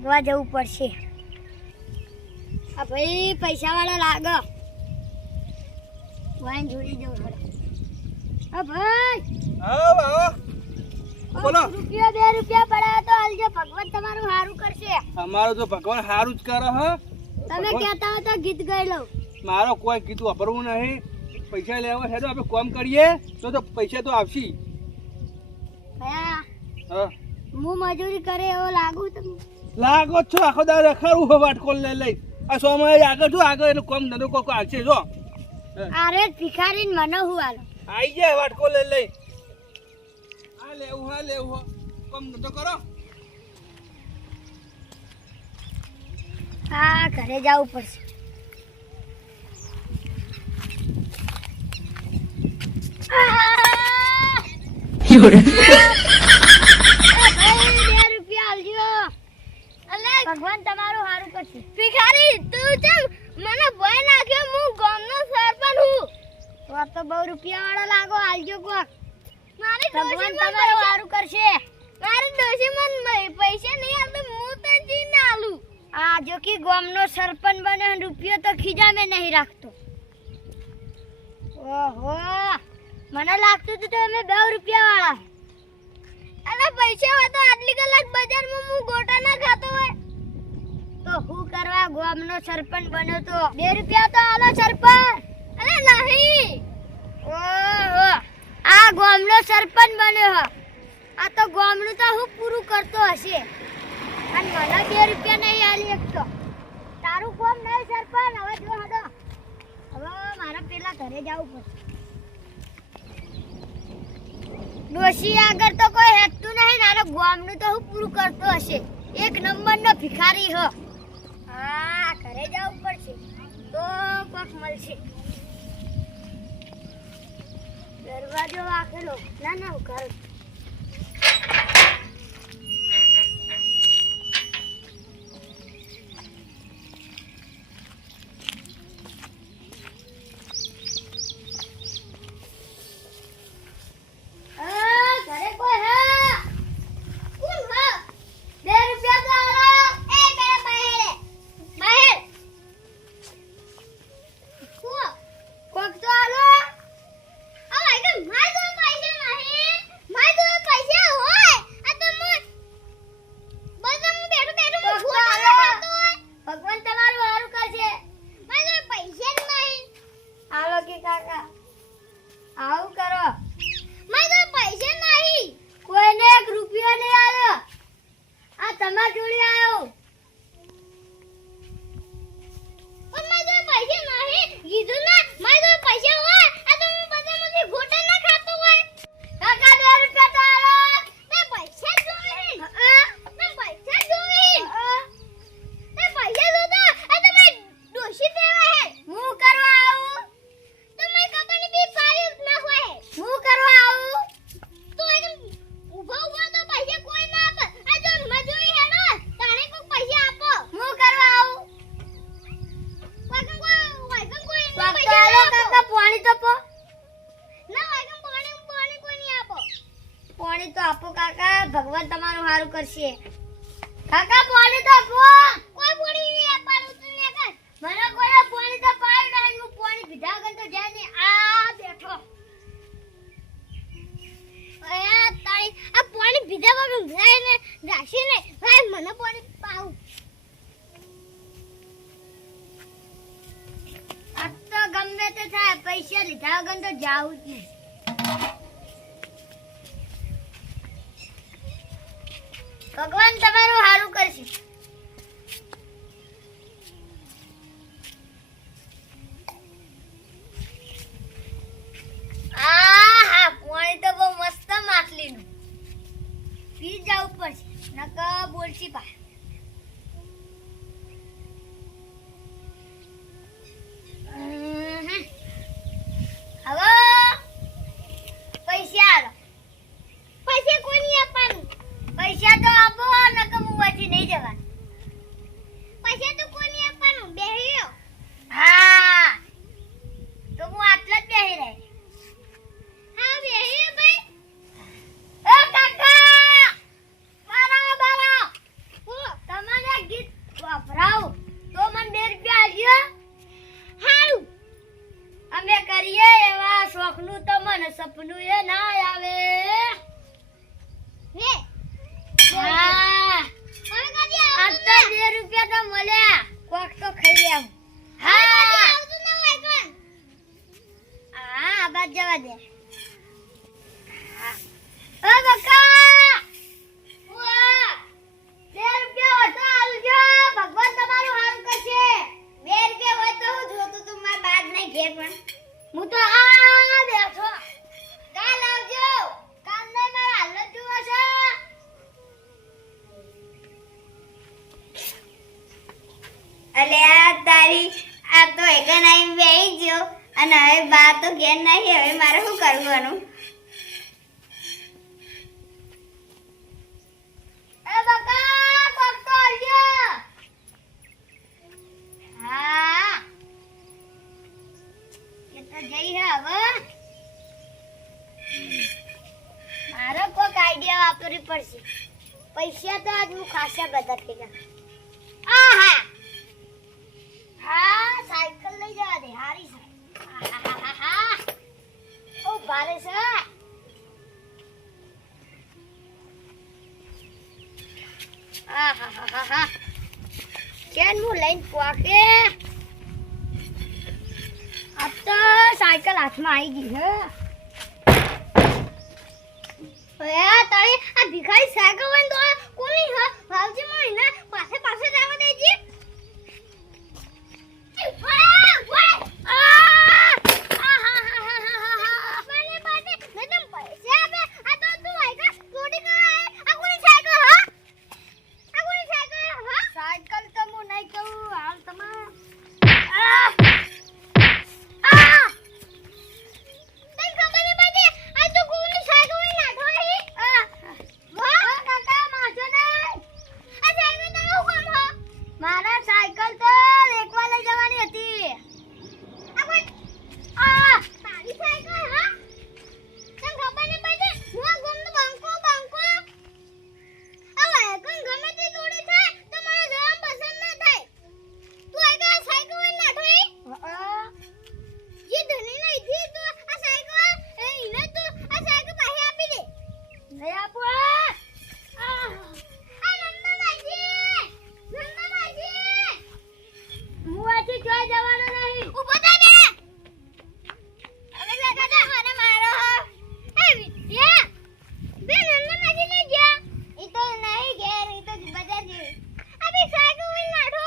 ભાગવા જવું પડશે. આ ભાઈ પૈસાવાળા લાગે વાઈન જોડી જવું પડે. હા ભાઈ બોલો. રૂપિયા 2 રૂપિયા પડ્યા તો હાલજો, ભગવાન તમારું સારું કરશે. અમારું તો ભગવાન સારું જ કરે હ. તમે કહેતા હતા ગીત ગાઈ લઉં. મારો કોઈ કીધું વાપરવું નહીં. પૈસા લેવા છે તો આપણે કામ કરીએ તો પૈસા તો આવશે. ભયા હા હું મજૂરી કરે એવો લાગુ તમને? લાગો છો આખો દાડો રખાડું હો વાટકો લઈ આ સમય આગળ જો આગળ એટલે કોમ ધંધો કોક આવશે જો. અરે ભિખારીને મને હું આલો. આઈ જાય વાટકો લઈ આ લેવું હો કોમ ધંધો કરો. હા ઘરે જવું પડશે. ભગવાન તમારું સારું કરશે. ભિખારી તું ચમ મને ભય નાખ્યો, હું ગામનો સરપંચ હું. તો આ તો 2 રૂપિયા વાળા લાગો, આલજો કોક. મારી ભગવાન તમારું સારું કરશે. મારી ડોશી મને પૈસા નહીં આલતો, હું તો જીને આલું. આ જો કે ગામનો સરપંચ બને રૂપિયો તો ખીજા મે નહીં રાખતો. ઓહો મને લાગતું હતું તમે 2 રૂપિયા વાળા. અરે પૈસા હોય તો આટલી કલાક બજારમાં હું ગોટા ના ખાતો હોય તો હું કરવા ગામનો સરપંચ બન્યો તો 2 રૂપિયા તો આલો સરપંચ. અરે નહીં. ઓહો આ ગામનો સરપંચ બન્યો હ. આ તો ગામનું તો હું પૂરું કરતો હશે અને મને 2 રૂપિયા નહીં આલી એકતો. તારું કામ નહીં સરપંચ. હવે જો હડો, હવે મારા પેલા ઘરે જવું પડશે. ડોશી આગળ તો કોઈ હેતું નહીં, નાનો ગામનું તો હું પૂરું કરતો હશે. 1 નંબરનો ભિખારી હ. હા ઘરે જવું પડશે તો કોક મળશે. દરવાજો વાકેલો. ના હું ઘર ઘરે કોઈ હે? કોણ હે? 2 રૂપિયા તો આલો. એ મેરા બહેર કોક તો આલો. આ ભાઈ કે માય તો પૈસા નહીં. માય તો પૈસા હોય આ તો હું બજારમાં બેઠું ગોટા ખાતો હોય. ભગવાન તમારું સારું કરશે. માય તો પૈસા જ નહીં. આલો કે કાકા આવું કરો. માય તો પૈસા નહીં. કોઈને 1 રૂપિયો નહીં આલ્યો. આ તમાર જોડે આવ્યો. પણ માય તો પૈસા નહીં કીધું ના. માય તો પૈસા હોય આ તો હું બજારમાંથી ગોટા ના ખાતો હોય. કાકા 2 રૂપિયા તો આલો. તે પૈસા જોઈ. તે પૈસા જોઈ. તે પૈસા જોતો આ તો મેં ડોશી દેવા હે. હું કરવા આવું તો મેં કાકાની બી પાયું ના હોય. હું કરવા આવું તો એકદમ ઉભા તો પૈસા કોઈ ના આપે. આ જો મજૂરી હેડો તાણે કોઈ પૈસા આપો. હું કરવા આવું કોઈ ના પૈસા આલો. કાકા પાણી તો પો. ના પાણી કોઈ નહીં આપો. પાણી તો આપો કાકા, ભગવાન તમારું સારું કરશે. કાકા પાણી તો આપો. કોઈ પાણી નહીં આપવાનું તું ને કર. મને કોઈ પાણી તો પાય નહીં. હું પાણી પીધા વગર તો જાય નહીં. આ બેઠો આ તારી આ પાણી પીધા વગર જાય ને રાશી ને ભાઈ મને પાણી પાવું. આ તો ગમે તે થાય પૈસા લીધા વગર તો જાવું જ નહીં. ભગવાન તમારું સારું કરશે. હા પાણી તો બહુ મસ્ત માટલીનું પી જવું પડશે નકર બોલશી પા. હવે પૈસા આલો. પૈસા કોઈ નહીં આપવાનું. પૈસા તો આપો નકર હું વાંચી નહીં જવાનું. પૈસા તો કોઈ નહીં આપવાનું. બેહ્યો. હા તો હું આટલા જ બેહી રહી. હા બેહ્યો ભાઈ. એ કાકા બારા. હું કરીએ એવા શોખનું તો મને સપનું એ ના આવે હે હા આ તો 2 રૂપિયા તો મળ્યા કોક તો ખાઈ લેવું હા હા બાદ જવા દે ઓ બકા વાહ 2 રૂપિયા હતો આલજો ભગવાન તમારું હારું કરશે 2 રૂપિયા હોય તો હું જોતું તું માર બાદ નહીં ઘેર પણ હું તો આ બેઠો કાલ આવજો કાલ નહીં મારા હાલત જુઓ છે અલ્યા તારી આ તો એકન આઈ બેહી ગયો અને હવે બા તો ઘેર નહીં હવે મારે શું કરવાનું એ બકા કોક તો આવજો હા એ તો જઈ હે હવે મારો કોક આઈડિયા વાપરવી પડશે પૈસા તો આજ હું ખાસા બધા થઈ ગયા આહા હા સાયકલ લઈ જવા દે હારી સાયકલ ઓ ભારે છે આહાહાહા કેન હું લઈને પોકે अब तो साइकिल हाथ में आई गई है यार तारे आ भिखारी साइकिल वन तो कोनी है भावजी महीना पासे पासे जावा देजी साइकिल तो मु नहीं कहूं हाल तमा મારા સાયકલ તો એકવા લઈ જવાની હતી તારી સાયકલ હા તને ખબર નહીં પડી હું ગમતો બંકો બંકો હવે કોણ ગમે તે જોડે થાય તો મને જવા પસંદ ના થાય તું આ સાયકલ લઈને નાઠોઈ જે ધની નહીં થી તો આ સાયકલ એને તો આ સાયકલ પાછી આપી દે નહીં આપો મુવાથી જોઈ જવાનો નહીં ઊભો થા દે હવે લગા મને મારો એ વિદ્યા બે નન્ના નથી લઈ ગયા ઈ તો નહીં ઘેર ઈ તો બજાર જેવી અબે સાયકલ ઉઈ નાઠો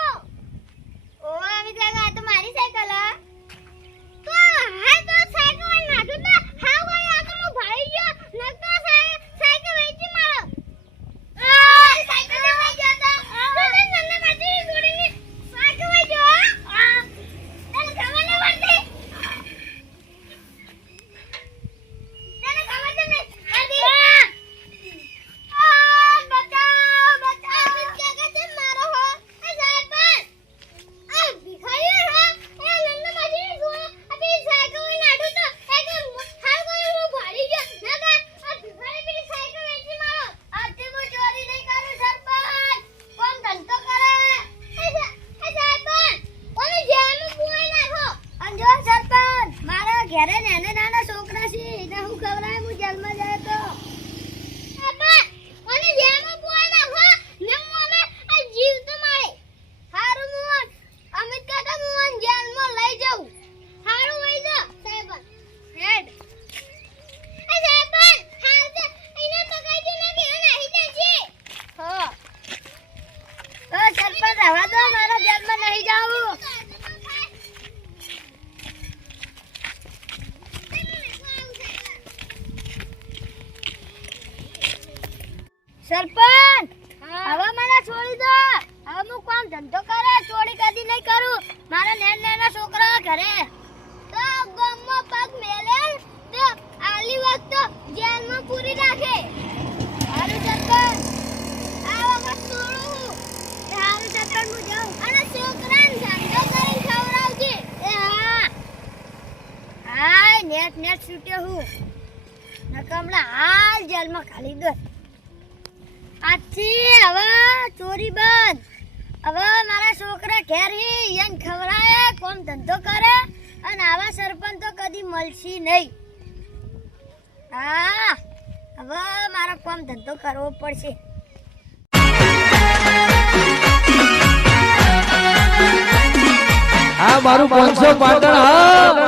ઓ અમિત કાકા આ તો મારી સાયકલ તો હા તો સાયકલ ઉઈ નાઠો ના હા ગયો આ તો હું ભાઈ ગયો નકતો સાયકલ વેચી મારો સાયકલ લઈ ગયા તા તો નન્ના માજી જોડીને સાયકલ લઈ ગયો ઘરે નાના નાના છોકરા છે એને હું ખવરાય હું જેલમાં જાય તો બાપા મને જેલમાં પોઈ નાખો ને મને આ જીવ તો મારે હારું મોહન અમિત કાકા મોહન જેલમાં લઈ જાઉં હારું લઈ જા સાહેબ હેડ એ સાહેબ હાલ તો એને પકડી દે ને કે નહીં દેજે હો સરપંચ રહેવા દો મારા જેલમાં નહીં જાવું સરપંચ હવે મને છોડી દો હવે હું કામ ધંધો કરે ચોરી કદી નહીં કરું મારા નાના છોકરા ઘરે તો ગામમાં પગ મેલે તો આલી વખત તો જેલમાં પૂરી રાખે હારું સરપંચ આ વખત છોડું હારું સરપંચ હું જાઉં અને છોકરાને ધંધો કરીને ખવડાવજે એ હા હાય નેટ નેટ છૂટ્યો હું નકમલા હાલ જેલમાં ખાલી દો આજથી હવે ચોરી બંધ હવે મારા છોકરા ઘેર એને ખવડાવે કોમ ધંધો કરે અને આવા સરપંચ તો કદી મળશે નહીં. હા હવે મારો કામ ધંધો કરવો પડશે. આ મારું 500 પાટણ હા